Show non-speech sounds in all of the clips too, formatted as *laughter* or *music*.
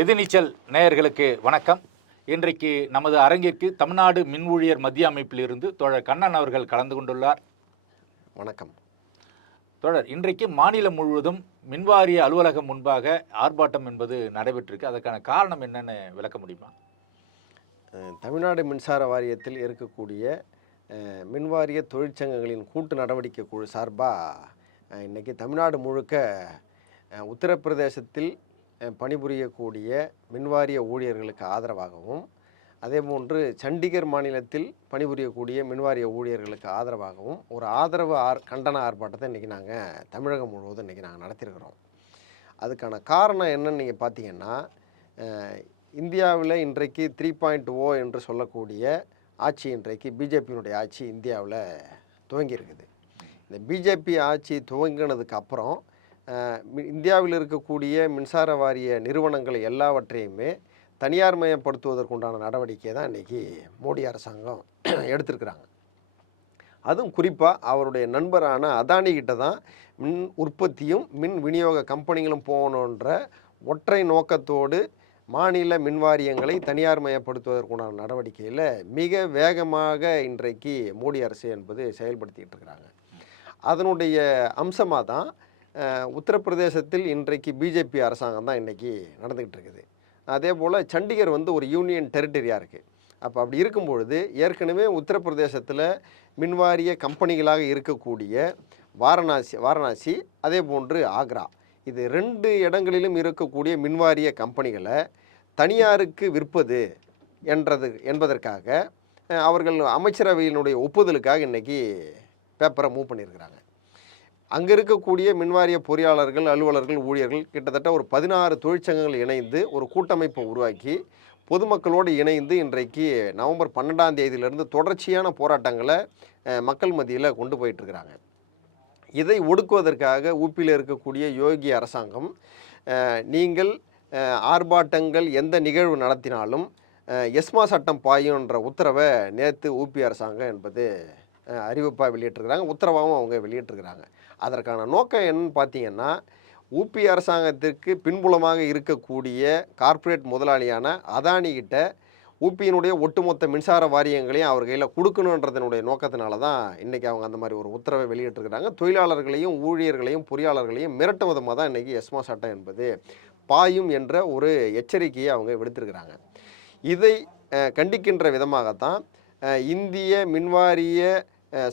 எதிர்நீச்சல் நேயர்களுக்கு வணக்கம். இன்றைக்கு நமது அரங்கிற்கு தமிழ்நாடு மின் ஊழியர் மத்திய அமைப்பிலிருந்து தோழர் கண்ணன் அவர்கள் கலந்து கொண்டுள்ளார். வணக்கம். தோழர் இன்றைக்கு மாநிலம் முழுவதும் மின்வாரிய அலுவலகம் முன்பாக ஆர்ப்பாட்டம் என்பது நடைபெற்றிருக்கு. அதற்கான காரணம் என்னன்னு விளக்க முடியுமா? தமிழ்நாடு மின்சார வாரியத்தில் இருக்கக்கூடிய மின்வாரிய தொழிற்சங்கங்களின் கூட்டு நடவடிக்கை குழு சார்பாக இன்றைக்கி தமிழ்நாடு முழுக்க உத்தரப்பிரதேசத்தில் பணிபுரியக்கூடிய மின்வாரிய ஊழியர்களுக்கு ஆதரவாகவும் அதேபோன்று சண்டிகர் மாநிலத்தில் பணிபுரியக்கூடிய மின்வாரிய ஊழியர்களுக்கு ஆதரவாகவும் ஒரு ஆதரவு ஆர் கண்டன ஆர்ப்பாட்டத்தை இன்றைக்கி நாங்கள் தமிழகம் முழுவதும் இன்றைக்கி நாங்கள் நடத்தியிருக்கிறோம் அதுக்கான காரணம் என்னன்னு நீங்கள் பார்த்தீங்கன்னா இந்தியாவில் இன்றைக்கு த்ரீ பாயிண்ட் ஓ என்று சொல்லக்கூடிய ஆட்சி இன்றைக்கு பிஜேபியினுடைய ஆட்சி இந்தியாவில் துவங்கியிருக்குது. இந்த பிஜேபி ஆட்சி துவங்கினதுக்கு அப்புறம் இந்தியாவில் இருக்கக்கூடிய மின்சார வாரிய நிறுவனங்கள் எல்லாவற்றையுமே தனியார் மயப்படுத்துவதற்குண்டான நடவடிக்கை தான் இன்றைக்கி மோடி அரசாங்கம் *clears throat* எடுத்திருக்கிறாங்க. அதுவும் குறிப்பாக அவருடைய நண்பரான அதானிகிட்ட தான் மின் உற்பத்தியும் மின் விநியோக கம்பெனிகளும் போகணுன்ற ஒற்றை நோக்கத்தோடு மாநில மின்வாரியங்களை தனியார் மயப்படுத்துவதற்குண்டான நடவடிக்கையில் மிக வேகமாக இன்றைக்கு மோடி அரசு என்பது செயல்படுத்திக்கிட்டு இருக்கிறாங்க. அதனுடைய அம்சமாக தான் உத்தரப்பிரதேசத்தில் இன்றைக்கு பிஜேபி அரசாங்கம் தான் இன்றைக்கி நடந்துக்கிட்டு இருக்குது அதே போல் சண்டிகர் வந்து ஒரு யூனியன் டெரிட்டரியாக இருக்குது அப்போ அப்படி இருக்கும் பொழுது ஏற்கனவே உத்தரப்பிரதேசத்தில் மின்வாரிய கம்பெனிகளாக இருக்கக்கூடிய வாரணாசி வாரணாசி அதே போன்று ஆக்ரா. இது ரெண்டு இடங்களிலும் இருக்கக்கூடிய மின்வாரிய கம்பெனிகளை தனியாருக்கு விற்பது என்றது என்பதற்காக அவர்கள் அமைச்சரவையினுடைய ஒப்புதலுக்காக இன்றைக்கி பேப்பரை மூவ் பண்ணியிருக்கிறாங்க. அங்கே இருக்கக்கூடிய மின்வாரிய பொறியாளர்கள் அலுவலர்கள் ஊழியர்கள் கிட்டத்தட்ட ஒரு பதினாறு தொழிற்சங்கங்கள் இணைந்து ஒரு கூட்டமைப்பை உருவாக்கி பொதுமக்களோடு இணைந்து இன்றைக்கு நவம்பர் பன்னெண்டாம் தேதியிலிருந்து தொடர்ச்சியான போராட்டங்களை மக்கள் மத்தியில் கொண்டு போயிட்டுருக்கிறாங்க. இதை ஒடுக்குவதற்காக ஊப்பியில் இருக்கக்கூடிய யோகி அரசாங்கம் நீங்கள் ஆர்ப்பாட்டங்கள் எந்த நிகழ்வு நடத்தினாலும் எஸ்மா சட்டம் பாயுன்ற உத்தரவை நேற்று ஊபி அரசாங்கம் என்பது அறிவிப்பாக வெளியிட்டிருக்கிறாங்க. உத்தரவாகவும் அவங்க வெளியிட்டிருக்கிறாங்க. அதற்கான நோக்கம் என்னன்னு பார்த்தீங்கன்னா ஊபி அரசாங்கத்திற்கு பின்புலமாக இருக்கக்கூடிய கார்ப்பரேட் முதலாளியான அதானிகிட்ட ஊபியினுடைய ஒட்டுமொத்த மின்சார வாரியங்களையும் அவர் கையில் கொடுக்கணுன்றதனுடைய நோக்கத்தினால தான் இன்றைக்கி அவங்க அந்த மாதிரி ஒரு உத்தரவை வெளியிட்டிருக்கிறாங்க. தொழிலாளர்களையும் ஊழியர்களையும் பொறியாளர்களையும் மிரட்டும் விதமாக தான் இன்றைக்கி எஸ்மா சட்டம் என்பது பாயும் என்ற ஒரு எச்சரிக்கையை அவங்க விடுத்திருக்கிறாங்க. இதை கண்டிக்கின்ற விதமாகத்தான் இந்திய மின்வாரிய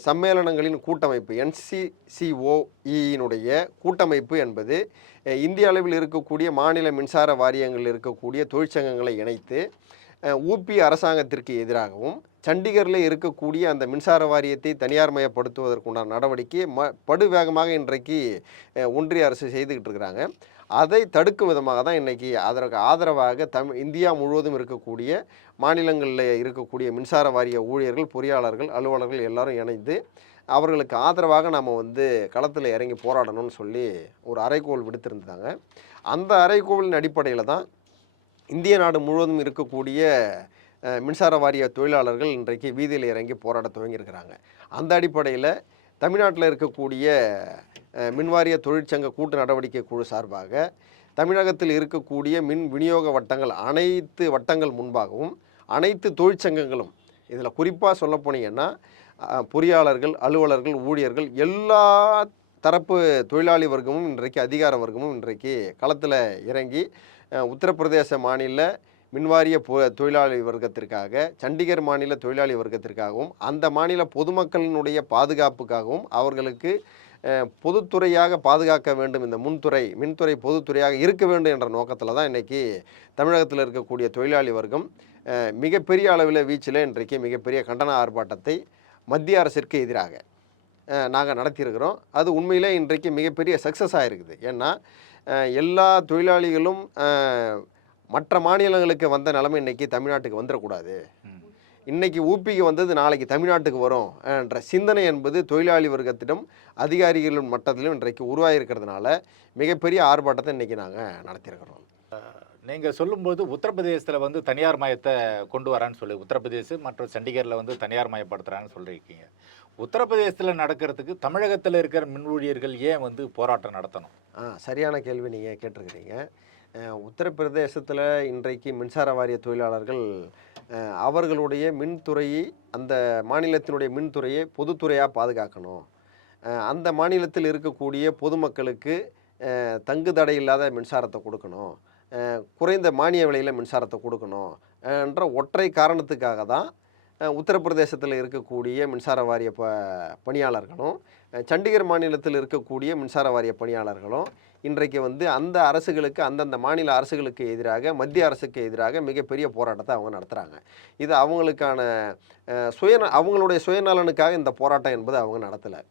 சம்மேளனங்களின் கூட்டமைப்பு என்சிசிஓஇனுடைய கூட்டமைப்பு என்பது இந்திய அளவில் இருக்கக்கூடிய மாநில மின்சார வாரியங்களில் இருக்கக்கூடிய தொழிற்சங்கங்களை இணைத்து ஊபி அரசாங்கத்திற்கு எதிராகவும் சண்டிகரில் இருக்கக்கூடிய அந்த மின்சார வாரியத்தை தனியார்மயப்படுத்துவதற்குண்டான நடவடிக்கை நடவடிக்கையை ம படுவேகமாக இன்றைக்கு ஒன்றிய அரசு செய்துக்கிட்டு இருக்கிறாங்க. அதை தடுக்கும் விதமாக தான் இன்றைக்கி அதற்கு ஆதரவாக தமிழ் இந்தியா முழுவதும் இருக்கக்கூடிய மாநிலங்களில் இருக்கக்கூடிய மின்சார வாரிய ஊழியர்கள் பொறியாளர்கள் அலுவலர்கள் எல்லாரும் இணைந்து அவர்களுக்கு ஆதரவாக நாம் வந்து களத்தில் இறங்கி போராடணும்னு சொல்லி ஒரு அறைகோல் விடுத்திருந்தாங்க. அந்த அறைகோலின் அடிப்படையில் தான் இந்திய நாடு முழுவதும் இருக்கக்கூடிய மின்சார வாரிய தொழிலாளர்கள் இன்றைக்கு வீதியில் இறங்கி போராட துவங்கியிருக்கிறாங்க. அந்த அடிப்படையில் தமிழ்நாட்டில் இருக்கக்கூடிய மின்வாரிய தொழிற்சங்க கூட்டு நடவடிக்கை குழு சார்பாக தமிழகத்தில் இருக்கக்கூடிய மின் விநியோக வட்டங்கள் அனைத்து வட்டங்கள் முன்பாகவும் அனைத்து தொழிற்சங்கங்களும் இதில் குறிப்பாக சொல்ல போனீங்கன்னா பொறியாளர்கள் அலுவலர்கள் ஊழியர்கள் எல்லா தரப்பு தொழிலாளி வர்க்கமும் இன்றைக்கு அதிகார வர்க்கமும் இன்றைக்கு களத்தில் இறங்கி உத்தரப்பிரதேச மாநில மின்வாரிய பொ தொழிலாளி வர்க்கத்திற்காக சண்டிகர் மாநில தொழிலாளி வர்க்கத்திற்காகவும் அந்த மாநில பொதுமக்களினுடைய பாதுகாப்புக்காகவும் அவர்களுக்கு பொதுத்துறையாக பாதுகாக்க வேண்டும். இந்த முன்துறை மின்துறை பொதுத்துறையாக இருக்க வேண்டும் என்ற நோக்கத்தில் தான் இன்றைக்கி தமிழகத்தில் இருக்கக்கூடிய தொழிலாளி வர்க்கம் மிகப்பெரிய அளவில் வீச்சில் இன்றைக்கு மிகப்பெரிய கண்டன ஆர்ப்பாட்டத்தை மத்திய அரசிற்கு எதிராக நாங்கள் நடத்தியிருக்கிறோம். அது உண்மையிலே இன்றைக்கு மிகப்பெரிய சக்ஸஸ் ஆகிருக்குது ஏன்னா எல்லா தொழிலாளிகளும் மற்ற மாநிலங்களுக்கு வந்த நிலைமை இன்றைக்கி தமிழ்நாட்டுக்கு வந்துடக்கூடாது. இன்னைக்கு ஊப்பிக்கு வந்தது நாளைக்கு தமிழ்நாட்டுக்கு வரும் என்ற சிந்தனை என்பது தொழிலாளி வர்க்கத்திடம் அதிகாரிகள் மட்டத்திலும் இன்றைக்கு உருவாகிருக்கிறதுனால மிகப்பெரிய ஆர்ப்பாட்டத்தை இன்றைக்கி நாங்கள் நடத்தியிருக்கிறோம். நீங்கள் சொல்லும்போது உத்தரப்பிரதேசத்தில் வந்து தனியார் மயத்தை கொண்டு வரான்னு சொல்லி உத்தரப்பிரதேசம் மற்றும் சண்டிகரில் வந்து தனியார் மயப்படுத்துகிறான்னு சொல்லியிருக்கீங்க. உத்தரப்பிரதேசத்தில் நடக்கிறதுக்கு தமிழகத்தில் இருக்கிற மின் ஊழியர்கள் ஏன் வந்து போராட்டம் நடத்தணும்? ஆ சரியான கேள்வி நீங்கள் கேட்டிருக்கிறீங்க. உத்தரப்பிரதேசத்தில் இன்றைக்கு மின்சார வாரிய தொழிலாளர்கள் அவர்களுடைய மின்துறையை அந்த மாநிலத்தினுடைய மின்துறையை பொதுத்துறையாக பாதுகாக்கணும். அந்த மாநிலத்தில் இருக்கக்கூடிய பொதுமக்களுக்கு தங்கு தடை இல்லாத மின்சாரத்தை கொடுக்கணும். குறைந்த மானிய விலையில் மின்சாரத்தை கொடுக்கணும் என்ற ஒற்றை காரணத்துக்காக தான் உத்தரப்பிரதேசத்தில் இருக்கக்கூடிய மின்சார வாரிய ப பணியாளர்களும் சண்டிகர் மாநிலத்தில் இருக்கக்கூடிய மின்சார வாரிய பணியாளர்களும் இன்றைக்கு வந்து அந்த அரசுகளுக்கு அந்தந்த மாநில அரசுகளுக்கு எதிராக மத்திய அரசுக்கு எதிராக மிகப்பெரிய போராட்டத்தை அவங்க நடத்துகிறாங்க இது அவங்களுக்கான சுய அவங்களுடைய சுயநலனுக்காக இந்த போராட்டம் என்பது அவங்க நடத்தலை.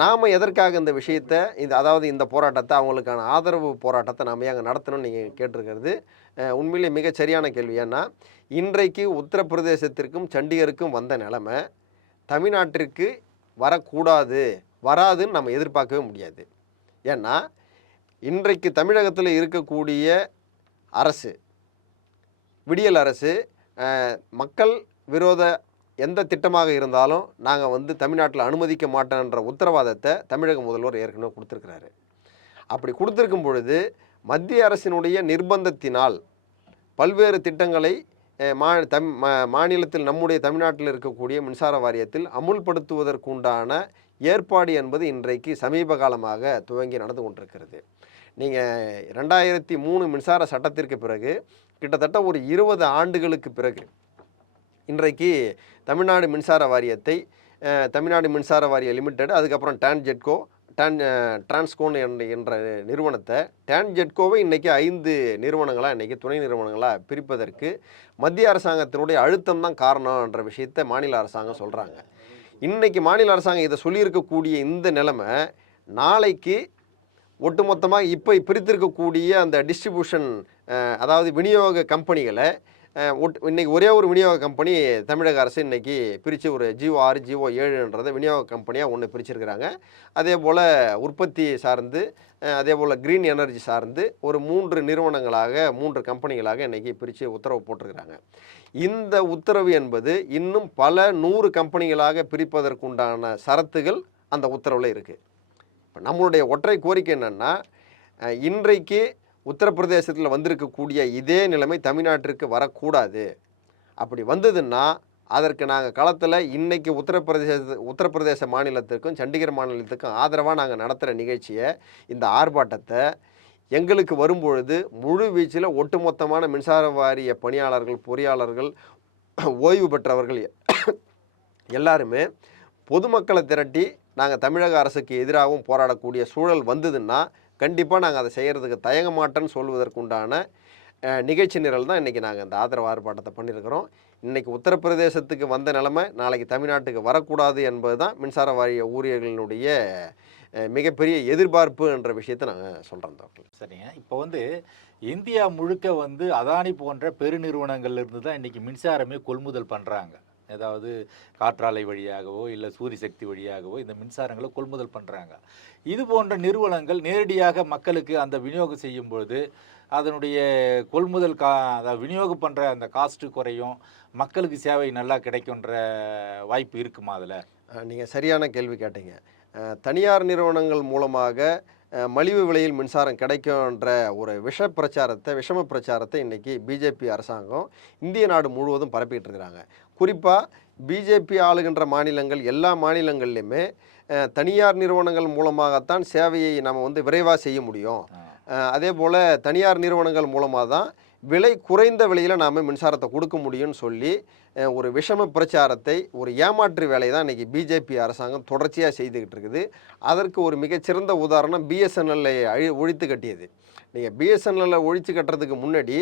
நாம் எதற்காக இந்த விஷயத்தை இந்த அதாவது இந்த போராட்டத்தை அவங்களுக்கான ஆதரவு போராட்டத்தை நாம் அங்கே நடத்தணும்னு நீங்கள் கேட்டிருக்கிறது உண்மையிலே மிகச் சரியான கேள்வி. ஏன்னா இன்றைக்கு உத்தரப்பிரதேசத்திற்கும் சண்டிகருக்கும் வந்த நிலைமை தமிழ்நாட்டிற்கு வரக்கூடாது வராதுன்னு நம்ம எதிர்பார்க்கவே முடியாது. ஏன்னா இன்றைக்கு தமிழகத்தில் இருக்கக்கூடிய அரசு விடியல் அரசு மக்கள் விரோத எந்த திட்டமாக இருந்தாலும் நாங்கள் வந்து தமிழ்நாட்டில் அனுமதிக்க மாட்டோன்ற உத்தரவாதத்தை தமிழக முதல்வர் ஏற்கனவே கொடுத்துருக்கிறாரு. அப்படி கொடுத்துருக்கும் பொழுது மத்திய அரசினுடைய நிர்பந்தத்தினால் பல்வேறு திட்டங்களை மா தம் மா- மாநிலத்தில் நம்முடைய தமிழ்நாட்டில் இருக்கக்கூடிய மின்சார வாரியத்தில் அமுல்படுத்துவதற்குண்டான ஏற்பாடு என்பது இன்றைக்கு சமீப காலமாக துவங்கி நடந்து கொண்டிருக்கிறது. நீங்கள் ரெண்டாயிரத்தி மூணு மின்சார சட்டத்திற்கு பிறகு கிட்டத்தட்ட ஒரு இருபது ஆண்டுகளுக்கு பிறகு இன்றைக்கு தமிழ்நாடு மின்சார வாரியத்தை தமிழ்நாடு மின்சார வாரிய லிமிடெட் அதுக்கப்புறம் டான்ஜெட்கோ டான் டிரான்ஸ்கோன் என்ற என்ற நிறுவனத்தை டான்ஜெட்கோவை இன்றைக்கி ஐந்து நிறுவனங்களாக இன்றைக்கி துணை நிறுவனங்களாக பிரிப்பதற்கு மத்திய அரசாங்கத்தினுடைய அழுத்தம் தான் காரணம்ன்ற விஷயத்தை மாநில அரசாங்கம் சொல்கிறாங்க இன்றைக்கி மாநில அரசாங்கம் இதை சொல்லியிருக்கக்கூடிய இந்த நிலைமை நாளைக்கு ஒட்டுமொத்தமாக இப்போ பிரித்திருக்கக்கூடிய அந்த டிஸ்ட்ரிபியூஷன் அதாவது விநியோக கம்பெனிகளை ஒட் இன்னைக்கு ஒரே ஒரு விநியோக கம்பெனி தமிழக அரசு இன்னைக்கு பிரித்து ஒரு ஜிஓ ஆறு ஜிஓ ஏழுன்றதை விநியோக கம்பெனியாக ஒன்று பிரிச்சிருக்கிறாங்க. அதே போல் உற்பத்தி சார்ந்து அதே போல் க்ரீன் எனர்ஜி சார்ந்து ஒரு மூன்று நிறுவனங்களாக மூன்று கம்பெனிகளாக இன்றைக்கி பிரித்து உத்தரவு போட்டிருக்கிறாங்க. இந்த உத்தரவு என்பது இன்னும் பல நூறு கம்பெனிகளாக பிரிப்பதற்குண்டான சரத்துகள் அந்த உத்தரவில் இருக்குது இப்போ நம்மளுடைய ஒற்றை கோரிக்கை என்னென்னா இன்றைக்கு உத்தரப்பிரதேசத்தில் வந்திருக்கக்கூடிய இதே நிலைமை தமிழ்நாட்டிற்கு வரக்கூடாது. அப்படி வந்ததுன்னா அதற்கு நாங்கள் களத்தில் இன்றைக்கி உத்தரப்பிரதேச உத்தரப்பிரதேச மாநிலத்துக்கும் சண்டிகர் மாநிலத்துக்கும் ஆதரவாக நாங்கள் நடத்துகிற நிகழ்ச்சியை இந்த ஆர்ப்பாட்டத்தை எங்களுக்கு வரும்பொழுது முழு வீச்சில் ஒட்டுமொத்தமான மின்சார வாரிய பணியாளர்கள் பொறியாளர்கள் ஓய்வு பெற்றவர்கள் எல்லாருமே பொதுமக்களை திரட்டி நாங்கள் தமிழக அரசுக்கு எதிராகவும் போராடக்கூடிய சூழல் வந்ததுன்னா கண்டிப்பாக நாங்கள் அதை செய்கிறதுக்கு தயங்க மாட்டேன்னு சொல்வதற்குண்டான நிகழ்ச்சி நிரல் தான் இன்றைக்கி நாங்கள் இந்த ஆதரவு ஆர்ப்பாட்டத்தை பண்ணியிருக்கிறோம் இன்றைக்கி உத்தரப்பிரதேசத்துக்கு வந்த நிலைமை நாளைக்கு தமிழ்நாட்டுக்கு வரக்கூடாது என்பது தான் மின்சார வாரிய ஊழியர்களினுடைய மிகப்பெரிய எதிர்பார்ப்பு என்ற விஷயத்தை நாங்கள் சொல்கிறோம் டாக்டர் சரிங்க. இப்போ வந்து இந்தியா முழுக்க வந்து அதானி போன்ற பெருநிறுவனங்கள்ல இருந்து தான் இன்றைக்கி மின்சாரமே கொள்முதல் பண்ணுறாங்க ஏதாவது காற்றாலை வழியாகவோ இல்லை சூரிய சக்தி வழியாகவோ இந்த மின்சாரங்களை கொள்முதல் பண்ணுறாங்க இது போன்ற நிறுவனங்கள் நேரடியாக மக்களுக்கு அந்த விநியோகம் செய்யும் பொழுது அதனுடைய கொள்முதல் கா அதாவது விநியோகம் பண்ணுற அந்த காஸ்ட்டு குறையும் மக்களுக்கு சேவை நல்லா கிடைக்குன்ற வாய்ப்பு இருக்குமா அதில்? நீங்கள் சரியான கேள்வி கேட்டீங்க. தனியார் நிறுவனங்கள் மூலமாக மலிவு விலையில் மின்சாரம் கிடைக்கும்ன்ற ஒரு விஷ பிரச்சாரத்தை விஷம பிரச்சாரத்தை இன்றைக்கி பிஜேபி அரசாங்கம் இந்திய நாடு முழுவதும் பரப்பிட்டு இருக்கிறாங்க. குறிப்பாக பிஜேபி ஆளுகின்ற மாநிலங்கள் எல்லா மாநிலங்கள்லையுமே தனியார் நிறுவனங்கள் மூலமாகத்தான் சேவையை நம்ம வந்து விரைவாக செய்ய முடியும். அதே போல் தனியார் நிறுவனங்கள் மூலமாக தான் விலை குறைந்த விலையில் நாம் மின்சாரத்தை கொடுக்க முடியும்னு சொல்லி ஒரு விஷம பிரச்சாரத்தை ஒரு ஏமாற்று வேலை தான் இன்றைக்கி பிஜேபி அரசாங்கம் தொடர்ச்சியாக செய்துக்கிட்டு இருக்குது. அதற்கு ஒரு மிகச்சிறந்த உதாரணம் பிஎஸ்என்எல்லை அழி ஒழித்து கட்டியது. நீங்கள் பிஎஸ்என்எல்லை ஒழித்து கட்டுறதுக்கு முன்னாடி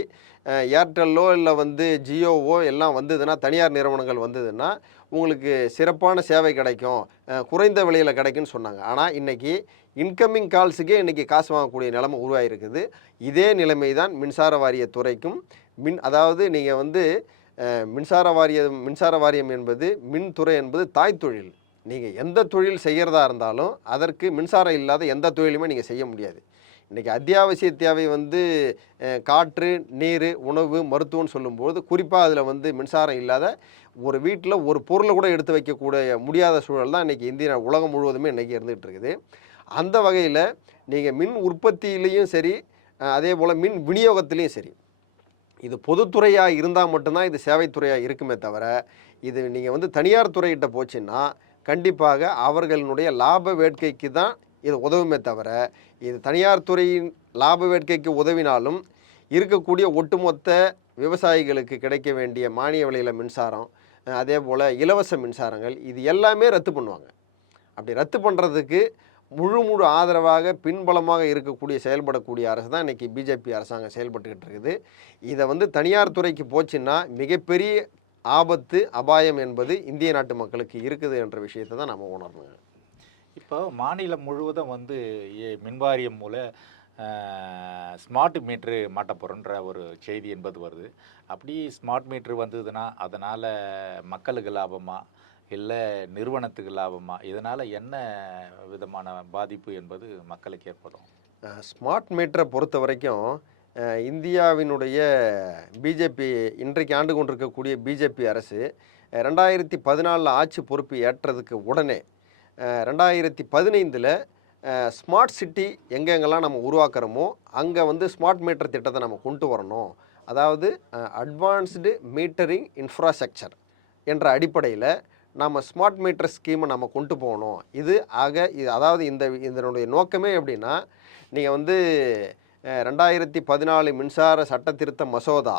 ஏர்டெல்லோ இல்லை வந்து ஜியோவோ எல்லாம் வந்ததுன்னா தனியார் நிறுவனங்கள் வந்ததுன்னா உங்களுக்கு சிறப்பான சேவை கிடைக்கும் குறைந்த விலையில் கிடைக்கும்னு சொன்னாங்க. ஆனால் இன்றைக்கி இன்கமிங் கால்ஸுக்கே இன்றைக்கி காசு வாங்கக்கூடிய நிலைமை உருவாகிருக்குது இதே நிலைமை தான் மின்சார வாரிய துறைக்கும். மின் அதாவது நீங்கள் வந்து மின்சார வாரியம் மின்சார வாரியம் என்பது மின்துறை என்பது தாய் தொழில். நீங்கள் எந்த தொழில் செய்கிறதா இருந்தாலும் அதற்கு மின்சாரம் இல்லாத எந்த தொழிலுமே நீங்கள் செய்ய முடியாது. இன்றைக்கி அத்தியாவசிய தேவை வந்து காற்று நீர் உணவு மருத்துவம்னு சொல்லும்போது குறிப்பாக அதில் வந்து மின்சாரம் இல்லாத ஒரு வீட்டில் ஒரு பொருளை கூட எடுத்து வைக்கக்கூடிய முடியாத சூழல் தான் இன்றைக்கி இந்திய உலகம் முழுவதுமே இன்றைக்கி இருந்துகிட்டு இருக்குது. அந்த வகையில் நீங்கள் மின் உற்பத்தியிலையும் சரி அதே போல் மின் விநியோகத்துலேயும் சரி இது பொதுத்துறையாக இருந்தால் மட்டும்தான் இது சேவைத்துறையாக இருக்குமே தவிர இது நீங்கள் வந்து தனியார் துறையிட்ட போச்சுன்னா கண்டிப்பாக அவர்களுடைய லாப வேட்கைக்கு தான் இது உதவுமே தவிர இது தனியார் துறையின் லாப வேட்கைக்கு உதவினாலும் இருக்கக்கூடிய ஒட்டுமொத்த விவசாயிகளுக்கு கிடைக்க வேண்டிய மானிய விலையில் மின்சாரம் அதே போல் இலவச மின்சாரங்கள் இது எல்லாமே ரத்து பண்ணுவாங்க. அப்படி ரத்து பண்ணுறதுக்கு முழு முழு ஆதரவாக பின்பலமாக இருக்கக்கூடிய செயல்படக்கூடிய அரசு தான் இன்றைக்கி பிஜேபி அரசாங்கம் செயல்பட்டுக்கிட்டு இருக்குது. இதை வந்து தனியார் துறைக்கு போச்சுன்னா மிகப்பெரிய ஆபத்து அபாயம் என்பது இந்திய நாட்டு மக்களுக்கு இருக்குது என்ற விஷயத்தை தான் நம்ம உணரணுங்க இப்போ மாநிலம் முழுவதும் வந்து ஏ- மின்வாரியம் மூல ஸ்மார்ட் மீட்ரு மாட்ட போகிறோன்ற ஒரு செய்தி என்பது வருது. அப்படி ஸ்மார்ட் மீட்ரு வந்ததுன்னா அதனால் மக்களுக்கு லாபமா? இல்லை நிறுவனத்துக்கு லாபமா? இதனால் என்ன விதமான பாதிப்பு என்பது மக்களுக்கு ஏற்படும். ஸ்மார்ட் மீட்டரை பொறுத்த வரைக்கும் இந்தியாவினுடைய பிஜேபி இன்றைக்கு ஆண்டு கொண்டிருக்கக்கூடிய பிஜேபி அரசு ரெண்டாயிரத்தி பதினாலில் ஆட்சி பொறுப்பு ஏற்றதுக்கு உடனே ரெண்டாயிரத்தி பதினைந்தில் ஸ்மார்ட் சிட்டி எங்கெங்கெல்லாம் நம்ம உருவாக்குறோமோ அங்கே வந்து ஸ்மார்ட் மீட்டர் திட்டத்தை நம்ம கொண்டு வரணும். அதாவது அட்வான்ஸ்டு மீட்டரிங் இன்ஃப்ராஸ்ட்ரக்சர் என்ற அடிப்படையில் நம்ம ஸ்மார்ட் மீட்டர் ஸ்கீமை நம்ம கொண்டு போகணும். இது ஆக இது அதாவது இந்த இதனுடைய நோக்கமே எப்படின்னா நீங்கள் வந்து ரெண்டாயிரத்தி பதினாலு மின்சார சட்ட திருத்த மசோதா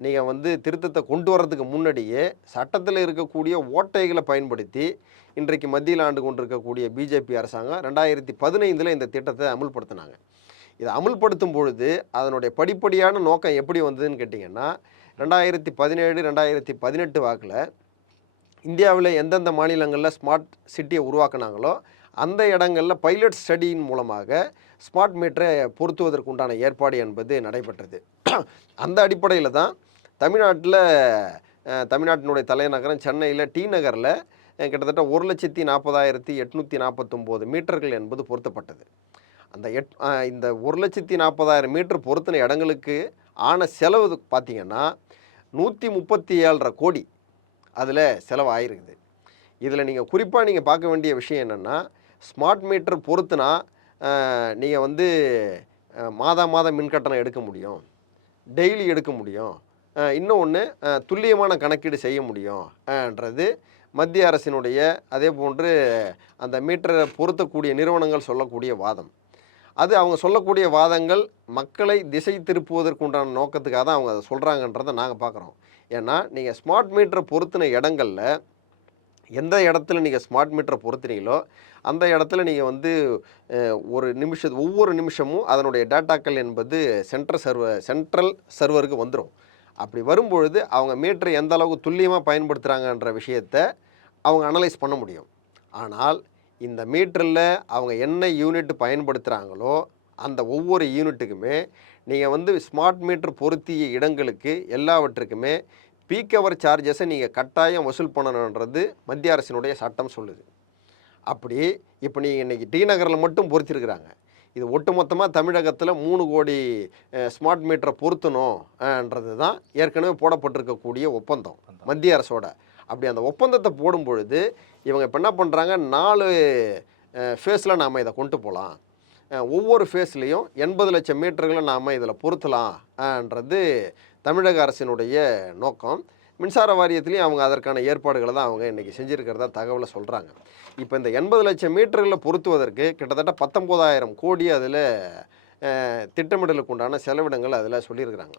நீங்கள் வந்து திருத்தத்தை கொண்டு வர்றதுக்கு முன்னாடியே சட்டத்தில் இருக்கக்கூடிய ஓட்டைகளை பயன்படுத்தி இன்றைக்கு மத்தியில் ஆண்டு கொண்டிருக்கக்கூடிய பிஜேபி அரசாங்கம் ரெண்டாயிரத்தி பதினைந்தில் இந்த திட்டத்தை அமுல்படுத்தினாங்க. இதை அமுல்படுத்தும் பொழுது அதனுடைய படிப்படியான நோக்கம் எப்படி வந்ததுன்னு கேட்டிங்கன்னா ரெண்டாயிரத்தி பதினேழு ரெண்டாயிரத்தி பதினெட்டு வாக்கில் இந்தியாவில் எந்தெந்த மாநிலங்களில் ஸ்மார்ட் சிட்டியை உருவாக்குனாங்களோ அந்த இடங்களில் பைலட் ஸ்டடியின் மூலமாக ஸ்மார்ட் மீட்டரை பொருத்துவதற்கு உண்டான ஏற்பாடு என்பது நடைபெற்றது. அந்த அடிப்படையில் தான் தமிழ்நாட்டில் தமிழ்நாட்டினுடைய தலைநகரம் சென்னையில் டி நகரில் கிட்டத்தட்ட ஒரு லட்சத்தி நாற்பதாயிரத்தி எட்நூற்றி நாற்பத்தொம்போது மீட்டர்கள் என்பது பொருத்தப்பட்டது. அந்த எட் இந்த ஒரு லட்சத்தி நாற்பதாயிரம் மீட்டர் பொருத்தின இடங்களுக்கு ஆன செலவு பார்த்தீங்கன்னா நூற்றி முப்பத்தி ஏழரை கோடி அதில் செலவாயிருக்குது. இதில் நீங்கள் குறிப்பாக நீங்கள் பார்க்க வேண்டிய விஷயம் என்னென்னா ஸ்மார்ட் மீட்டர் பொறுத்துனா நீங்கள் வந்து மாதா மாதம் மின் கட்டணம் எடுக்க முடியும். டெய்லி எடுக்க முடியும். இன்னொன்று துல்லியமான கணக்கீடு செய்ய முடியும்ன்றது மத்திய அரசினுடைய அதே போன்று அந்த மீட்டரை பொருத்தக்கூடிய நிறுவனங்கள் சொல்லக்கூடிய வாதம். அது அவங்க சொல்லக்கூடிய வாதங்கள் மக்களை திசை திருப்புவதற்கு உண்டான நோக்கத்துக்காக தான் அவங்க அதை சொல்கிறாங்கன்றதை நாங்கள் பார்க்குறோம் ஏன்னா நீங்கள் ஸ்மார்ட் மீட்டரை பொருத்தின இடங்களில் எந்த இடத்துல நீங்கள் ஸ்மார்ட் மீட்டரை பொருத்துனீங்களோ அந்த இடத்துல நீங்கள் வந்து ஒரு நிமிஷ ஒவ்வொரு நிமிஷமும் அதனுடைய டேட்டாக்கள் என்பது சென்ட்ரல் சர்வர் சென்ட்ரல் சர்வருக்கு வந்துடும் அப்படி வரும்பொழுது அவங்க மீட்டரை எந்த அளவுக்கு துல்லியமாக பயன்படுத்துகிறாங்கன்ற விஷயத்தை அவங்க அனலைஸ் பண்ண முடியும். ஆனால் இந்த மீட்டரில் அவங்க என்ன யூனிட் பயன்படுத்துகிறாங்களோ அந்த ஒவ்வொரு யூனிட்டுக்குமே நீங்கள் வந்து ஸ்மார்ட் மீட்டர் பொருத்திய இடங்களுக்கு எல்லாவற்றுக்குமே பீக் அவர் சார்ஜஸை நீங்கள் கட்டாயம் வசூல் பண்ணணுன்றது மத்திய அரசினுடைய சட்டம் சொல்லுது. அப்படி இப்போ நீங்கள் இன்றைக்கி டி நகரில் மட்டும் பொறுத்திருக்கிறாங்க. இது ஒட்டுமொத்தமாக தமிழகத்தில் மூணு கோடி ஸ்மார்ட் மீட்டரை பொருத்தணும்ன்றது தான் ஏற்கனவே போடப்பட்டிருக்கக்கூடிய ஒப்பந்தம் மத்திய அரசோட. அப்படி அந்த ஒப்பந்தத்தை போடும் பொழுது இவங்க இப்போ என்ன பண்ணுறாங்க நாலு ஃபேஸில் நாம் இதை கொண்டு போகலாம் ஒவ்வொரு ஃபேஸ்லேயும் எண்பது லட்சம் மீட்டர்களை நாம் இதில் பொருத்தலாம்ன்றது தமிழக அரசினுடைய நோக்கம். மின்சார வாரியத்திலையும் அவங்க அதற்கான ஏற்பாடுகளை தான் அவங்க இன்றைக்கி செஞ்சுருக்கிறதா தகவலை சொல்கிறாங்க இப்போ இந்த எண்பது லட்சம் மீட்டர்களை பொருத்துவதற்கு கிட்டத்தட்ட பத்தொம்போதாயிரம் கோடி அதில் திட்டமிடலுக்கு உண்டான செலவினங்கள் அதில் சொல்லியிருக்கிறாங்க.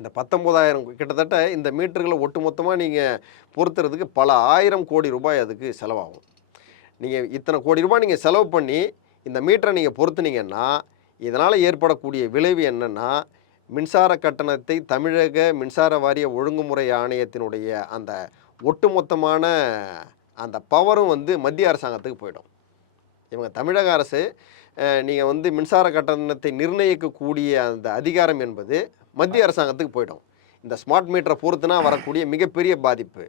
இந்த பத்தொம்போதாயிரம் கிட்டத்தட்ட இந்த மீட்டர்களை ஒட்டுமொத்தமாக நீங்கள் பொருத்துறதுக்கு பல ஆயிரம் கோடி ரூபாய் அதுக்கு செலவாகும். நீங்கள் இத்தனை கோடி ரூபாய் நீங்கள் செலவு பண்ணி இந்த மீட்டரை நீங்கள் பொருத்துனீங்கன்னா இதனால் ஏற்படக்கூடிய விளைவு என்னென்னா மின்சார கட்டணத்தை தமிழக மின்சார வாரிய ஒழுங்குமுறை ஆணையத்தினுடைய அந்த ஒட்டுமொத்தமான அந்த பவரும் வந்து மத்திய அரசாங்கத்துக்கு போயிடும். இவங்க தமிழக அரசு நீங்கள் வந்து மின்சார கட்டணத்தை நிர்ணயிக்கக்கூடிய அந்த அதிகாரம் என்பது மத்திய அரசாங்கத்துக்கு போயிடும். இந்த ஸ்மார்ட் மீட்டரை பொறுத்துனா வரக்கூடிய மிகப்பெரிய பாதிப்பு.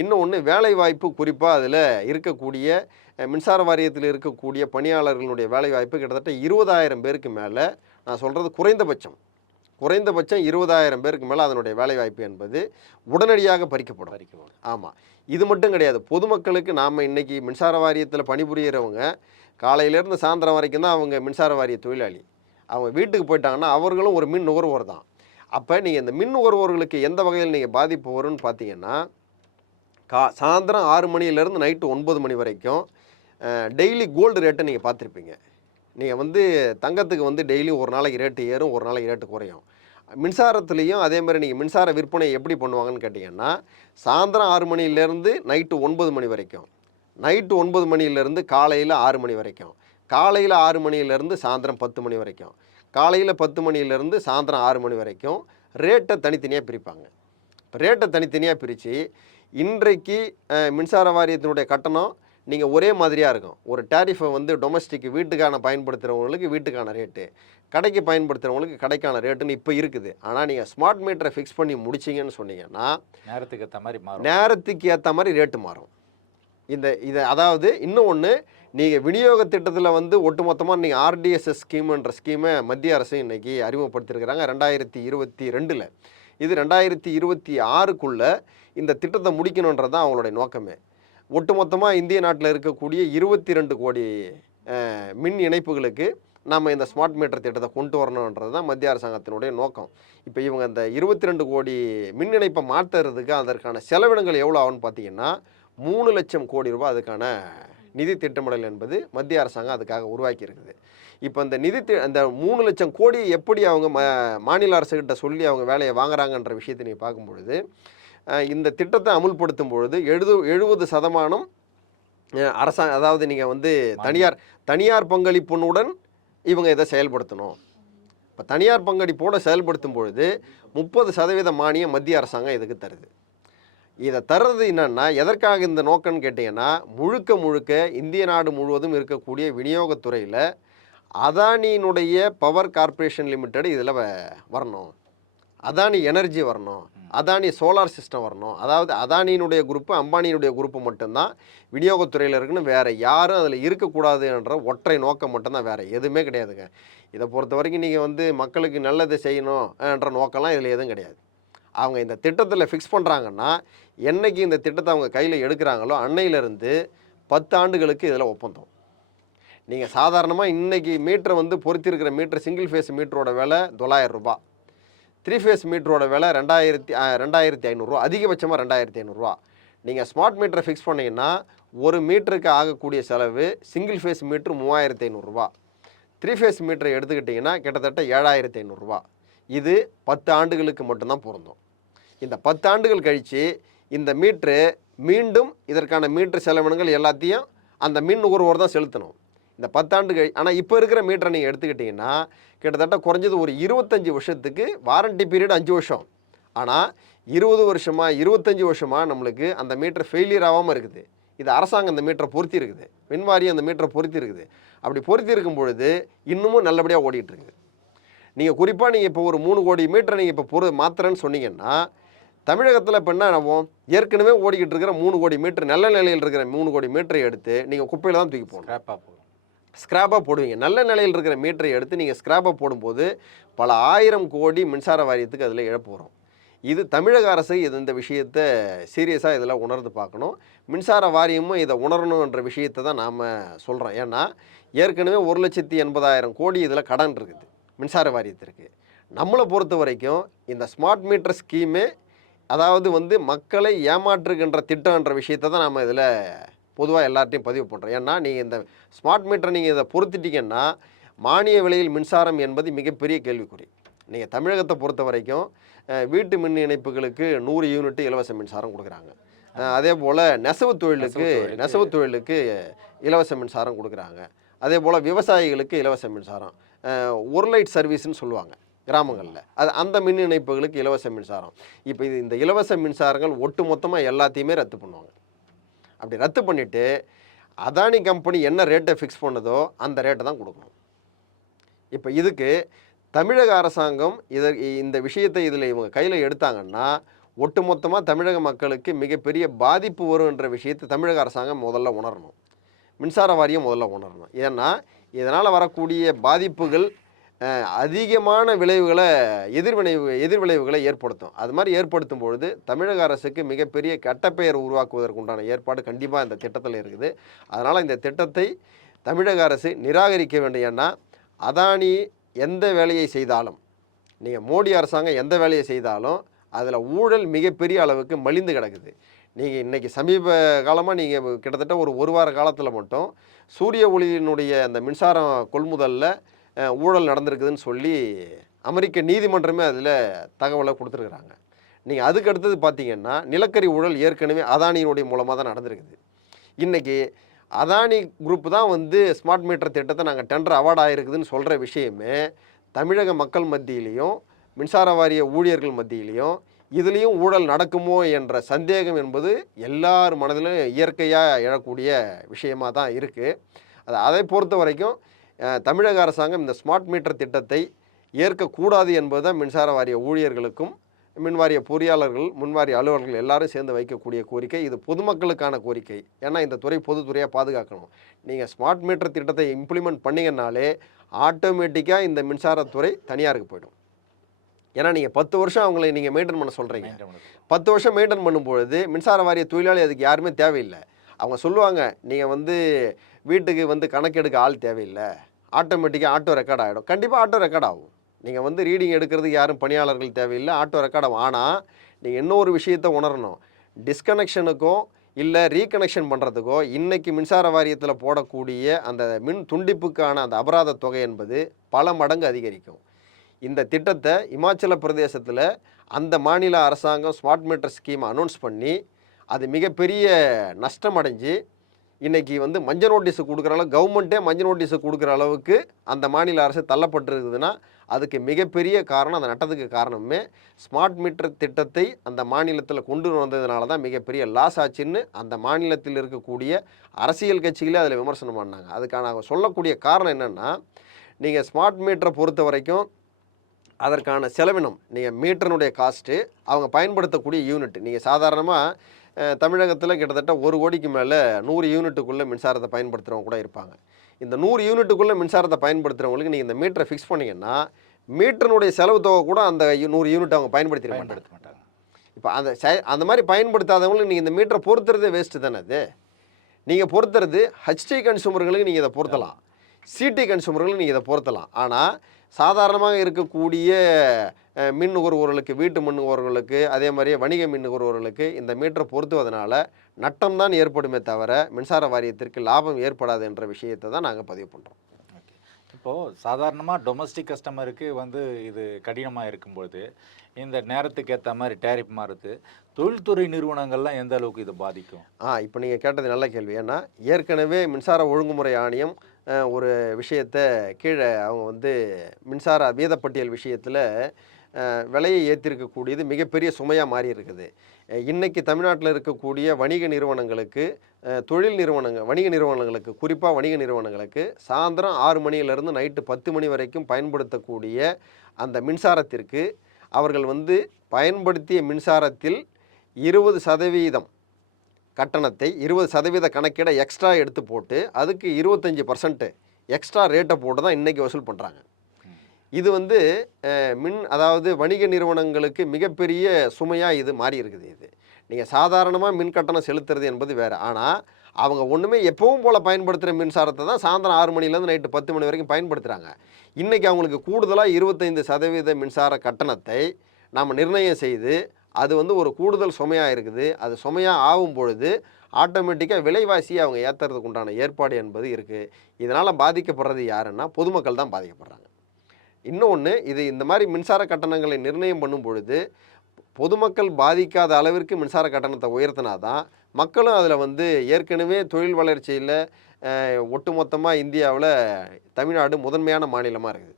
இன்னொன்று வேலை வாய்ப்பு குறிப்பாக அதில் இருக்கக்கூடிய மின்சார வாரியத்தில் இருக்கக்கூடிய பணியாளர்களுடைய வேலை வாய்ப்பு கிட்டத்தட்ட இருபதாயிரம் பேருக்கு மேலே நான் சொல்கிறது குறைந்தபட்சம். குறைந்தபட்சம் இருபதாயிரம் பேருக்கு மேலே அதனுடைய வேலை வாய்ப்பு என்பது உடனடியாக பறிக்கப்படும். வரைக்கும் ஆமாம் இது மட்டும் கிடையாது. பொதுமக்களுக்கு நாம் இன்னைக்கு மின்சார வாரியத்தில் பணிபுரியறவங்க காலையிலேருந்து சாயந்தரம் வரைக்கும் தான் அவங்க மின்சார வாரிய தொழிலாளி. அவங்க வீட்டுக்கு போயிட்டாங்கன்னா அவர்களும் ஒரு மின் நுகர்வோர் தான். அப்போ நீங்கள் இந்த மின் நுகர்வோர்களுக்கு எந்த வகையில் நீங்கள் பாதிப்பு வரும்னு பார்த்தீங்கன்னா கா சாயந்தரம் ஆறு மணிலேருந்து நைட்டு ஒன்பது மணி வரைக்கும் டெய்லி கோல்டு ரேட்டை நீங்கள் பார்த்துருப்பீங்க. நீங்கள் வந்து தங்கத்துக்கு வந்து டெய்லி ஒரு நாளைக்கு ரேட்டு ஏறும் ஒரு நாளைக்கு ரேட்டு குறையும். மின்சாரத்துலேயும் அதே மாதிரி நீங்கள் மின்சார விற்பனை எப்படி பண்ணுவாங்கன்னு கேட்டிங்கன்னா சாயந்தரம் ஆறு மணிலேருந்து நைட்டு ஒன்பது மணி வரைக்கும். நைட்டு ஒன்பது மணிலேருந்து காலையில் ஆறு மணி வரைக்கும். காலையில் ஆறு மணிலேருந்து சாயந்தரம் பத்து மணி வரைக்கும். காலையில் பத்து மணிலேருந்து சாயந்தரம் ஆறு மணி வரைக்கும் ரேட்டை தனித்தனியாக பிரிப்பாங்க. ரேட்டை தனித்தனியாக பிரித்து இன்றைக்கு மின்சார வாரியத்தினுடைய கட்டணம் நீங்கள் ஒரே மாதிரியாக இருக்கும். ஒரு டேரிஃபை வந்து டொமஸ்டிக் வீட்டுக்கான பயன்படுத்துகிறவங்களுக்கு வீட்டுக்கான ரேட்டு கடைக்கு பயன்படுத்துகிறவங்களுக்கு கடைக்கான ரேட்டுன்னு இப்போ இருக்குது. ஆனால் நீங்கள் ஸ்மார்ட் மீட்டரை ஃபிக்ஸ் பண்ணி முடிச்சிங்கன்னு சொன்னீங்கன்னா நேரத்துக்கு ஏற்ற மாதிரி மாறும். நேரத்துக்கு ஏற்ற மாதிரி ரேட்டு மாறும். இந்த இதை அதாவது இன்னும் ஒன்று நீங்கள் விநியோக திட்டத்தில் வந்து ஒட்டுமொத்தமாக நீங்கள் ஆர்டிஎஸ்எஸ் ஸ்கீம்ன்ற ஸ்கீமை மத்திய அரசு இன்னைக்கு அறிமுகப்படுத்தியிருக்கிறாங்க ரெண்டாயிரத்தி இருபத்தி ரெண்டில். இது ரெண்டாயிரத்தி இருபத்தி ஆறுக்குள்ளே இந்த திட்டத்தை முடிக்கணுன்றது தான் அவங்களுடைய நோக்கமே. ஒட்டுமொத்தமாக இந்திய நாட்டில் இருக்கக்கூடிய இருபத்தி ரெண்டு கோடி மின் இணைப்புகளுக்கு நம்ம இந்த ஸ்மார்ட் மீட்டர் திட்டத்தை கொண்டு வரணுன்றது தான் மத்திய அரசாங்கத்தினுடைய நோக்கம். இப்போ இவங்க இந்த இருபத்தி ரெண்டு கோடி மின் இணைப்பை மாற்றுறதுக்கு அதற்கான செலவினங்கள் எவ்வளோ ஆகும்னு பார்த்தீங்கன்னா மூணு லட்சம் கோடி ரூபாய் அதுக்கான நிதி திட்டமிடல் என்பது மத்திய அரசாங்கம் அதுக்காக உருவாக்கி இருக்குது. இப்போ இந்த நிதி தி- அந்த மூணு லட்சம் கோடி எப்படி அவங்க ம மாநில அரசுகிட்ட சொல்லி அவங்க வேலையை வாங்குறாங்கன்ற விஷயத்தை நீங்கள் பார்க்கும்பொழுது இந்த திட்டத்தை அமுல்படுத்தும் பொழுது எழுது எழுபது சதமானம் அரசாங்க அதாவது நீங்கள் வந்து தனியார் தனியார் பங்களிப்புடன் இவங்க இதை செயல்படுத்தணும். இப்போ தனியார் பங்களிப்போடு செயல்படுத்தும் பொழுது முப்பது சதவீத மானியம் மத்திய அரசாங்கம் இதுக்கு தருது. இதை தர்றது என்னன்னா எதற்காக இந்த நோக்கம்னு கேட்டிங்கன்னா முழுக்க முழுக்க இந்திய நாடு முழுவதும் இருக்கக்கூடிய விநியோகத்துறையில் அதானியினுடைய பவர் கார்ப்பரேஷன் லிமிடெட் இதில் வரணும். அதானி எனர்ஜி வரணும். அதானி சோலார் சிஸ்டம் வரணும். அதாவது அதானியினுடைய குரூப்பு அம்பானியினுடைய குரூப்பு மட்டும்தான் விநியோகத்துறையில் இருக்குன்னு வேறு யாரும் அதில் இருக்கக்கூடாதுன்ற ஒற்றை நோக்கம் மட்டும்தான் வேறு எதுவுமே கிடையாதுங்க. இதை பொறுத்த வரைக்கும் நீங்கள் வந்து மக்களுக்கு நல்லது செய்யணும்ன்ற நோக்கம்லாம் இதில் எதுவும் கிடையாது. அவங்க இந்த திட்டத்தில் ஃபிக்ஸ் பண்ணுறாங்கன்னா என்னைக்கு இந்த திட்டத்தை அவங்க கையில் எடுக்கிறாங்களோ அன்னையிலேருந்து பத்து ஆண்டுகளுக்கு இதில் ஒப்பந்தம். நீங்கள் சாதாரணமாக இன்றைக்கி மீட்டரை வந்து பொருத்திருக்கிற மீட்டர் சிங்கிள் ஃபேஸ் மீட்டரோட விலை தொள்ளாயிரம் ரூபாய். த்ரீ ஃபேஸ் மீட்டரோட விலை ரெண்டாயிரத்தி ரெண்டாயிரத்தி ஐநூறுரூவா அதிகபட்சமாக ரெண்டாயிரத்தி ஐநூறுரூவா நீங்கள் ஸ்மார்ட் மீட்டரை ஃபிக்ஸ் பண்ணிங்கன்னா ஒரு மீட்டருக்கு ஆகக்கூடிய செலவு சிங்கிள் ஃபேஸ் மீட்ரு மூவாயிரத்தி ஐநூறுரூவா த்ரீ ஃபேஸ் மீட்டரை எடுத்துக்கிட்டிங்கன்னா கிட்டத்தட்ட ஏழாயிரத்தி ஐநூறுரூவா இது பத்து ஆண்டுகளுக்கு மட்டும்தான் பொருந்தும். இந்த பத்து ஆண்டுகள் கழித்து இந்த மீட்ரு மீண்டும் இதற்கான மீட்ரு செலவினங்கள் எல்லாத்தையும் அந்த மின் நுகர்வோர் தான் செலுத்தணும். இந்த பத்தாண்டு கழி ஆனால் இப்போ இருக்கிற மீட்டரை நீங்கள் எடுத்துக்கிட்டிங்கன்னா கிட்டத்தட்ட குறைஞ்சது ஒரு இருபத்தஞ்சி வருஷத்துக்கு வாரண்டி பீரியட் அஞ்சு வருஷம். ஆனால் இருபது வருஷமாக இருபத்தஞ்சி வருஷமாக நம்மளுக்கு அந்த மீட்டர் ஃபெயிலியர் ஆகாமல் இருக்குது. இது அரசாங்கம் அந்த மீட்டரை பொருத்தி இருக்குது. மின்வாரியம் அந்த மீட்டரை பொருத்தி இருக்குது. அப்படி பொருத்தி இருக்கும் பொழுது இன்னமும் நல்லபடியாக ஓடிட்டு இருக்குது நீங்கள் குறிப்பாக நீங்கள் இப்போ ஒரு மூணு கோடி மீட்டரை நீங்கள் இப்போ பொரு மாத்திரன்னு சொன்னீங்கன்னா தமிழகத்தில் இப்போ என்ன ஆகும்? ஏற்கனவே ஓடிக்கிட்டு இருக்கிற மூணு கோடி மீட்டர் நல்ல நிலையில் இருக்கிற மூணு கோடி மீட்டரை எடுத்து நீங்கள் குப்பையில் தான் தூக்கி போகணும் ஸ்க்ராப்பாக போடுவீங்க. நல்ல நிலையில் இருக்கிற மீட்டரை எடுத்து நீங்கள் ஸ்க்ராப்பாக போடும்போது பல ஆயிரம் கோடி மின்சார வாரியத்துக்கு அதில் இழப்பு வரும். இது தமிழக அரசு இது இந்த விஷயத்தை சீரியஸாக இதில் உணர்ந்து பார்க்கணும். மின்சார வாரியமும் இதை உணரணுன்ற விஷயத்தை தான் நாம் சொல்கிறோம் ஏன்னா ஏற்கனவே ஒரு லட்சத்தி எண்பதாயிரம் கோடி இதில் கடன் இருக்குது மின்சார வாரியத்திற்கு. நம்மளை பொறுத்த வரைக்கும் இந்த ஸ்மார்ட் மீட்டர் ஸ்கீமே அதாவது வந்து மக்களை ஏமாற்றுகின்ற திட்டம்ன்ற விஷயத்தை தான் நாம் இதில் பொதுவாக எல்லார்ட்டையும் பதிவு பண்ணுறோம் ஏன்னா நீங்கள் இந்த ஸ்மார்ட் மீட்டரை நீங்கள் இதை பொருத்திட்டீங்கன்னா மானிய விலையில் மின்சாரம் என்பது மிகப்பெரிய கேள்விக்குறி. நீங்கள் தமிழகத்தை பொறுத்த வரைக்கும் வீட்டு மின் இணைப்புகளுக்கு நூறு யூனிட் இலவச மின்சாரம் கொடுக்குறாங்க. அதே போல் நெசவு தொழிலுக்கு நெசவு தொழிலுக்கு. இலவச மின்சாரம் கொடுக்குறாங்க. அதே போல் விவசாயிகளுக்கு இலவச மின்சாரம். ஒரு லைட் சர்வீஸ்னு சொல்லுவாங்க கிராமங்களில். அது அந்த மின் இணைப்புகளுக்கு இலவச மின்சாரம். இப்போ இது இந்த இலவச மின்சாரங்கள் ஒட்டு மொத்தமாக எல்லாத்தையுமே ரத்து பண்ணுவாங்க. அப்படி ரத்து பண்ணிவிட்டு அதானி கம்பெனி என்ன ரேட்டை ஃபிக்ஸ் பண்ணுதோ அந்த ரேட்டை தான் கொடுக்கணும். இப்போ இதுக்கு தமிழக அரசாங்கம் இதை இந்த விஷயத்தை இதில் இவங்க கையில் எடுத்தாங்கன்னா ஒட்டுமொத்தமாக தமிழக மக்களுக்கு மிகப்பெரிய பாதிப்பு வரும்ன்ற விஷயத்தை தமிழக அரசாங்கம் முதல்ல உணரணும். மின்சார வாரியம் முதல்ல உணரணும். ஏன்னா இதனால் வரக்கூடிய பாதிப்புகள் அதிகமான விளைவுகளை எதிர்விளைவு எதிர்விளைவுகளை ஏற்படுத்தும். அது மாதிரி ஏற்படுத்தும் பொழுது தமிழக அரசுக்கு மிகப்பெரிய கட்டப்பெயர் உருவாக்குவதற்குண்டான ஏற்பாடு கண்டிப்பாக இந்த திட்டத்தில் இருக்குது. அதனால் இந்த திட்டத்தை தமிழக அரசு நிராகரிக்க வேண்டியன்னா அதானி எந்த வேலையை செய்தாலும் நீங்கள் மோடி அரசாங்கம் எந்த வேலையை செய்தாலும் அதில் ஊழல் மிகப்பெரிய அளவுக்கு மலிந்து கிடக்குது. நீங்கள் இன்றைக்கி சமீப காலமாக நீங்கள் கிட்டத்தட்ட ஒரு ஒரு வார காலத்தில் மட்டும் சூரிய ஒளியினுடைய அந்த மின்சாரம் கொள்முதலில் ஊழல் நடந்திருக்குதுன்னு சொல்லி அமெரிக்க நீதிமன்றமே அதில் தகவலை கொடுத்துருக்குறாங்க. நீங்கள் அதுக்கு அடுத்தது பார்த்தீங்கன்னா நிலக்கரி ஊழல் ஏற்கனவே அதானியினுடைய மூலமாக தான் நடந்திருக்குது. இன்றைக்கி அதானி குரூப் தான் வந்து ஸ்மார்ட் மீட்டர் திட்டத்தை நாங்கள் டெண்டர் அவார்ட் ஆகிருக்குதுன்னு சொல்கிற விஷயமே தமிழக மக்கள் மத்தியிலையும் மின்சார வாரிய ஊழியர்கள் மத்தியிலையும் இதுலேயும் ஊழல் நடக்குமோ என்ற சந்தேகம் என்பது எல்லார் மனதிலும் இயற்கையாக எழக்கூடிய விஷயமாக தான் இருக்குது அது அதை பொறுத்த வரைக்கும் தமிழக அரசாங்கம் இந்த ஸ்மார்ட் மீட்டர் திட்டத்தை ஏற்கக்கூடாது என்பது தான் மின்சார வாரிய ஊழியர்களுக்கும் மின்வாரிய பொறியாளர்கள் மின்வாரிய அலுவலர்கள் எல்லாரும் சேர்ந்து வைக்கக்கூடிய கோரிக்கை. இது பொதுமக்களுக்கான கோரிக்கை. ஏன்னா இந்த துறை பொதுத்துறையாக பாதுகாக்கணும். நீங்கள் ஸ்மார்ட் மீட்டர் திட்டத்தை இம்ப்ளிமெண்ட் பண்ணீங்கன்னாலே ஆட்டோமேட்டிக்காக இந்த மின்சாரத்துறை தனியாருக்கு போயிடும். ஏன்னா நீங்கள் பத்து வருஷம் அவங்களை நீங்கள் மெயின்டைன் பண்ண சொல்கிறீங்க. பத்து வருஷம் மெயின்டைன் பண்ணும்பொழுது மின்சார வாரிய தொழிலாளி அதுக்கு யாருமே தேவையில்லை. அவங்க சொல்லுவாங்க நீங்கள் வந்து வீட்டுக்கு வந்து கணக்கெடுக்க ஆள் தேவையில்லை. ஆட்டோமேட்டிக்காக ஆட்டோ ரெக்கார்ட் ஆகிடும் கண்டிப்பாக ஆட்டோ ரெக்கார்ட் ஆகும். நீங்கள் வந்து ரீடிங் எடுக்கிறதுக்கு யாரும் பணியாளர்கள் தேவையில்லை. ஆட்டோ ரெக்கார்ட் ஆகும். ஆனால் நீங்கள் இன்னொரு விஷயத்தை உணரணும்? டிஸ்கனெக்ஷனுக்கும் இல்லை ரீகனெக்ஷன் பண்ணுறதுக்கோ இன்றைக்கி மின்சார வாரியத்தில் போடக்கூடிய அந்த மின் துண்டிப்புக்கான அந்த அபராத தொகை என்பது பல மடங்கு அதிகரிக்கும். இந்த திட்டத்தை இமாச்சல பிரதேசத்தில் அந்த மாநில அரசாங்கம் ஸ்மார்ட் மீட்டர் ஸ்கீம் அனௌன்ஸ் பண்ணி அது மிகப்பெரிய நஷ்டம் அடைஞ்சு இன்றைக்கி வந்து மஞ்சள் நோட்டீஸு கொடுக்குற அளவு கவர்மெண்ட்டே மஞ்சள் நோட்டீஸு கொடுக்குற அளவுக்கு அந்த மாநில அரசு தள்ளப்பட்டிருக்குதுன்னா அதுக்கு மிகப்பெரிய காரணம் அந்த நட்டத்துக்கு காரணமே ஸ்மார்ட் மீட்டர் திட்டத்தை அந்த மாநிலத்தில் கொண்டு வந்ததுனால தான் மிகப்பெரிய லாஸ் ஆச்சுன்னு அந்த மாநிலத்தில் இருக்கக்கூடிய அரசியல் கட்சிகளே அதில் விமர்சனம் பண்ணாங்க. அதுக்கான அவங்க சொல்லக்கூடிய காரணம் என்னென்னா நீங்கள் ஸ்மார்ட் மீட்டரை பொறுத்த வரைக்கும் அதற்கான செலவினம் நீங்கள் மீட்டருனுடைய காஸ்ட்டு அவங்க பயன்படுத்தக்கூடிய யூனிட் நீங்கள் சாதாரணமாக தமிழகத்தில் கிட்டத்தட்ட ஒரு கோடிக்கு மேலே நூறு யூனிட்டுக்குள்ளே மின்சாரத்தை பயன்படுத்துகிறவங்க கூட இருப்பாங்க. இந்த நூறு யூனிட்டுக்குள்ளே மின்சாரத்தை பயன்படுத்துகிறவங்களுக்கு நீங்கள் இந்த மீட்டரை ஃபிக்ஸ் பண்ணீங்கன்னா மீட்டர்னுடைய செலவு தொகை கூட அந்த நூறு யூனிட் அவங்க பயன்படுத்திட மாட்டாங்க. பயன்படுத்த மாட்டாங்க. இப்போ அந்த செ- அந்த மாதிரி பயன்படுத்தாதவங்களுக்கு நீங்கள் இந்த மீட்டரை பொறுத்துறதே வேஸ்ட்டு தானே அது? நீங்கள் பொறுத்துறது ஹச்டி கன்சூமர்களுக்கு நீங்கள் இதை பொருத்தலாம். சிடி கன்சூமர்களுக்கு நீங்கள் இதை பொருத்தலாம். ஆனால் சாதாரணமாக இருக்கக்கூடிய மின் நுகர்வோர்களுக்கு வீட்டு மின் நுகர்வோர்களுக்கு அதே மாதிரியே வணிக மின் நுகர்வோர்களுக்கு இந்த மீட்டரை பொருத்துவதனால நட்டம் தான் ஏற்படுமே தவிர மின்சார வாரியத்திற்கு லாபம் ஏற்படாது என்ற விஷயத்தை தான் நாங்கள் பதிவு பண்ணுறோம் இப்போது சாதாரணமாக டொமஸ்டிக் கஸ்டமருக்கு வந்து இது கடினமாக இருக்கும்பொழுது இந்த நேரத்துக்கு ஏற்ற மாதிரி டேரிஃப் மாறுது. தொழில்துறை நிறுவனங்கள்லாம் எந்த அளவுக்கு இது பாதிக்கும்? ஆ இப்போ நீங்கள் கேட்டது நல்ல கேள்வி. ஏன்னா ஏற்கனவே மின்சார ஒழுங்குமுறை ஆணையம் ஒரு விஷயத்தை கீழே அவங்க வந்து மின்சார வீதப்பட்டியல் விஷயத்தில் விலையை ஏற்றிருக்கக்கூடியது மிகப்பெரிய சுமையாக மாறி இருக்குது இன்றைக்கி தமிழ்நாட்டில் இருக்கக்கூடிய வணிக நிறுவனங்களுக்கு தொழில் நிறுவனங்கள் வணிக நிறுவனங்களுக்கு குறிப்பாக வணிக நிறுவனங்களுக்கு சாயந்தரம் ஆறு மணியிலேருந்து நைட்டு பத்து மணி வரைக்கும் பயன்படுத்தக்கூடிய அந்த மின்சாரத்திற்கு அவர்கள் வந்து பயன்படுத்திய மின்சாரத்தில் இருபது சதவீதம் கட்டணத்தை இருபது சதவீத கணக்கிட எக்ஸ்ட்ரா எடுத்து போட்டு அதுக்கு இருபத்தஞ்சி பர்சன்ட்டு எக்ஸ்ட்ரா ரேட்டை போட்டு தான் இன்றைக்கி வசூல் பண்ணுறாங்க இது வந்து மின் அதாவது வணிக நிறுவனங்களுக்கு மிகப்பெரிய சுமையாக இது மாறி இருக்குது இது. நீங்கள் சாதாரணமாக மின் கட்டணம் செலுத்துறது என்பது வேறு. ஆனால் அவங்க ஒன்றுமே எப்பவும் போல் பயன்படுத்துகிற மின்சாரத்தை தான் சாயந்தரம் ஆறு மணிலேருந்து நைட்டு பத்து மணி வரைக்கும் பயன்படுத்துகிறாங்க இன்றைக்கி அவங்களுக்கு கூடுதலாக இருபத்தைந்து சதவீத மின்சார கட்டணத்தை நாம் நிர்ணயம் செய்து அது வந்து ஒரு கூடுதல் சுமையாக இருக்குது. அது சுமையாக ஆகும் பொழுது ஆட்டோமேட்டிக்காக விலைவாசியை அவங்க ஏற்றுறதுக்கு உண்டான ஏற்பாடு என்பது இருக்குது இதனால் பாதிக்கப்படுறது யாருன்னா பொதுமக்கள் தான் பாதிக்கப்படுறாங்க. இன்னொன்று இது இந்த மாதிரி மின்சார கட்டணங்களை நிர்ணயம் பண்ணும் பொழுது பொதுமக்கள் பாதிக்காத அளவிற்கு மின்சார கட்டணத்தை உயர்த்தினா தான் மக்களும் அதில் வந்து ஏற்கனவே தொழில் வளர்ச்சியில் ஒட்டுமொத்தமாக இந்தியாவில் தமிழ்நாடு முதன்மையான மாநிலமாக இருக்குது.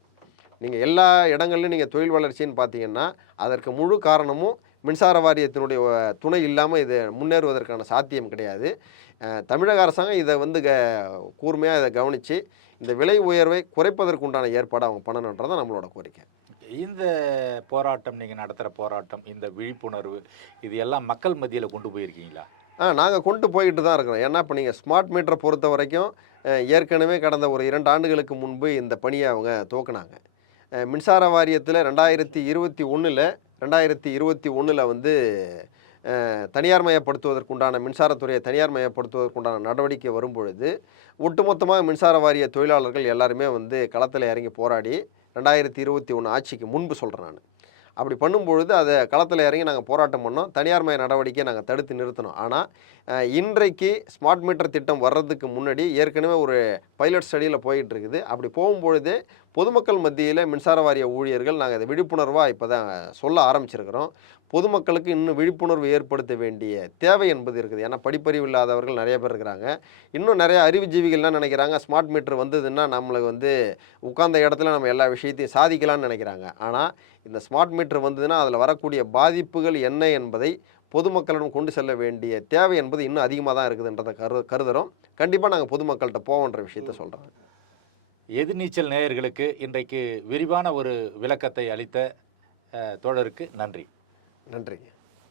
நீங்கள் எல்லா இடங்கள்லையும் நீங்கள் தொழில் வளர்ச்சின்னு பார்த்தீங்கன்னா அதற்கு முழு காரணமும் மின்சார வாரியத்தினுடைய துணை இல்லாமல் இது முன்னேறுவதற்கான சாத்தியம் கிடையாது. தமிழக அரசாங்கம் இதை வந்து க கூர்மையாக இதை கவனித்து இந்த விலை உயர்வை குறைப்பதற்குண்டான ஏற்பாடு அவங்க பண்ணணுன்றது தான் நம்மளோட கோரிக்கை. இந்த போராட்டம் நீங்கள் நடத்துகிற போராட்டம் இந்த விழிப்புணர்வு இது எல்லாம் மக்கள் மத்தியில் கொண்டு போயிருக்கீங்களா? ஆ நாங்கள் கொண்டு போயிட்டு தான் இருக்கிறோம். ஏன்னா இப்போ நீங்கள் ஸ்மார்ட் மீட்டரை பொறுத்த வரைக்கும் ஏற்கனவே கடந்த ஒரு இரண்டு ஆண்டுகளுக்கு முன்பு இந்த பணியை அவங்க துவக்குனாங்க. மின்சார வாரியத்தில் ரெண்டாயிரத்தி இருபத்தி ஒன்றில் ரெண்டாயிரத்தி இருபத்தி ஒன்றில் வந்து தனியார் மயப்படுத்துவதற்குண்டான மின்சாரத்துறையை தனியார் மயப்படுத்துவதற்குண்டான நடவடிக்கை வரும்பொழுது ஒட்டுமொத்தமாக மின்சார வாரிய தொழிலாளர்கள் எல்லாருமே வந்து களத்தில் இறங்கி போராடி ரெண்டாயிரத்தி இருபத்தி ஒன்று ஆட்சிக்கு முன்பு சொல்கிறேன் நான். அப்படி பண்ணும்பொழுது அதை களத்தில் இறங்கி நாங்கள் போராட்டம் பண்ணோம். தனியார்மய நடவடிக்கையை நாங்கள் தடுத்து நிறுத்தினோம். ஆனால் இன்றைக்கு ஸ்மார்ட் மீட்டர் திட்டம் வர்றதுக்கு முன்னாடி ஏற்கனவே ஒரு பைலட் ஸ்டடியில் போயிட்டு இருக்குது அப்படி போகும்பொழுதே பொதுமக்கள் மத்தியில் மின்சார வாரிய ஊழியர்கள் நாங்கள் இதை விழிப்புணர்வாக இப்போ தான் சொல்ல ஆரம்பிச்சிருக்கிறோம். பொதுமக்களுக்கு இன்னும் விழிப்புணர்வு ஏற்படுத்த வேண்டிய தேவை என்பது இருக்குது. ஏன்னா படிப்பறிவு இல்லாதவர்கள் நிறைய பேர் இருக்கிறாங்க. இன்னும் நிறைய அறிவுஜீவிகள்லாம் நினைக்கிறாங்க. ஸ்மார்ட் மீட்டர் வந்ததுன்னா நம்மளுக்கு வந்து உட்கார்ந்த இடத்துல நம்ம எல்லா விஷயத்தையும் சாதிக்கலாம்னு நினைக்கிறாங்க. ஆனால் இந்த ஸ்மார்ட் மீட்டர் வந்ததுன்னா அதில் வரக்கூடிய பாதிப்புகள் என்ன என்பதை பொதுமக்களிடம் கொண்டு செல்ல வேண்டிய தேவை என்பது இன்னும் அதிகமாக தான் இருக்குதுன்றதை கரு கருதுகிறோம் கண்டிப்பாக நாங்கள் பொதுமக்கள்கிட்ட போவோன்ற விஷயத்த சொல்கிறோம் எதிர்நீச்சல் நேயர்களுக்கு இன்றைக்கு விரிவான ஒரு விளக்கத்தை அளித்த தோழருக்கு நன்றி. நன்றிங்க.